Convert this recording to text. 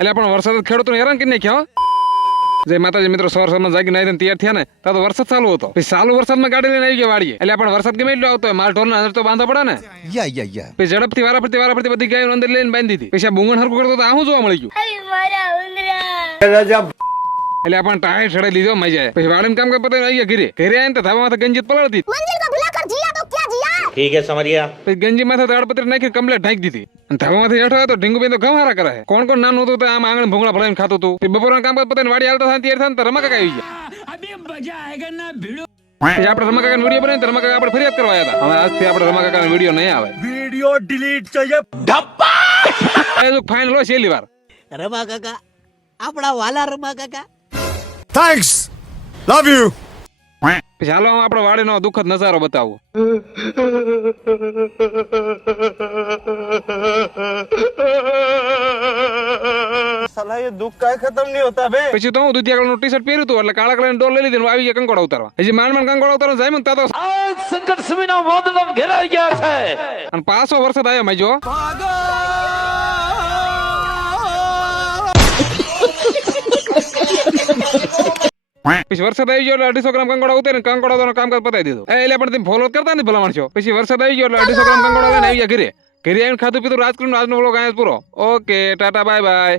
એટલે પણ વરસાદ ખેડૂતોને હેરાન કરી નાખ્યા હો. જય માતાજી મિત્રો, સવારમાં જાગીને નાઈને તૈયાર થયા ને તો વરસાદ ચાલુ હતો. પછી ચાલુ વરસાદમાં ગાડી લઈને આવી ગયા વાડીએ. એટલે પણ વરસાદ ગમે એટલો આવતો હોય, માલ ઢોર અંદર તો બાંધવા પડે ને. પછી ઝડપથી વારાફરતી બધી ગાયો અંદર લઈને બાંધી દીધી. પછી આ બુંગણ હરકું કરતો તો આવું જોવા મળી ગયું. એટલે આપણે ટાયર ચડાઈ લીધો મજા આવે. પછી વાડીને કામ પતાવીને આવી ગયા ઘરે આવીને તો ધાબામાંથી ગંજી પલાળતી. ठीक है समझ गया. પછી ગંજી માથે તાડપત્રી નાખી કમ્પ્લેટ ઢાંકી દીધી. અને ધાબામાંથી હેઠો આવ્યો તો ઢીંગુ બેન તો ગવારા કરે. કોણ નાનું હતું આમ આંગણ ભૂંગળા ભરાઈને ખાતું હતું. બપોરના કામ પતાવીને વાડી હાલતા થાય તૈયાર થાય તો રમા કાકા આવી ગયા. પછી આપણે રમા કાકાનો વિડીયો બનાવીને રમા કાકા આપણે ફરિયાદ કરવા આવ્યા હતા. હવે આજથી આપણે રમા કાકાનો વિડીયો નહીં આવે. वीडियो डिलीट चाहिए. ફાઇનલ હોય છેલ્લી વાર. રમા કાકા, આપણા વાલા રમા કાકા. Thanks, love you. પછી હાલો હું આપણો વાડીનો દુઃખદ નજારો બતાવું. साला ये दुख का खत्म नहीं होता बे. પછી તો હું દુધિયા કલરનું ટી-શર્ટ પહેર્યું હતું એટલે કાળા કલરની ડોલ લઈ લીધી ને આવી ગયા કંકોડા ઉતારવા. હજી માંડ કંકોડા ઉતારવા જાય ને તો संकट समीना मोदलम घेरा गया है. અને પાછો વરસાદ આવ્યો મજો. પછી વરસાદ આવી ગયો એટલે 250 ગ્રામ કંકોડા ઉતારીને કંકોડા કામકાજ પતાવી દીધું. એટલે પણ તમે ફોલો કરતા નથી ભલા માણસો. પછી વરસાદ આવી ગયો એટલે 250 ગ્રામ કંકોડા લઈને આવી ગયા ઘરે આવીને ખાધું પીધું રાજકોટ. આજનો વ્લોગ અહીંયા જ પૂરો. Okay, Tata, bye bye.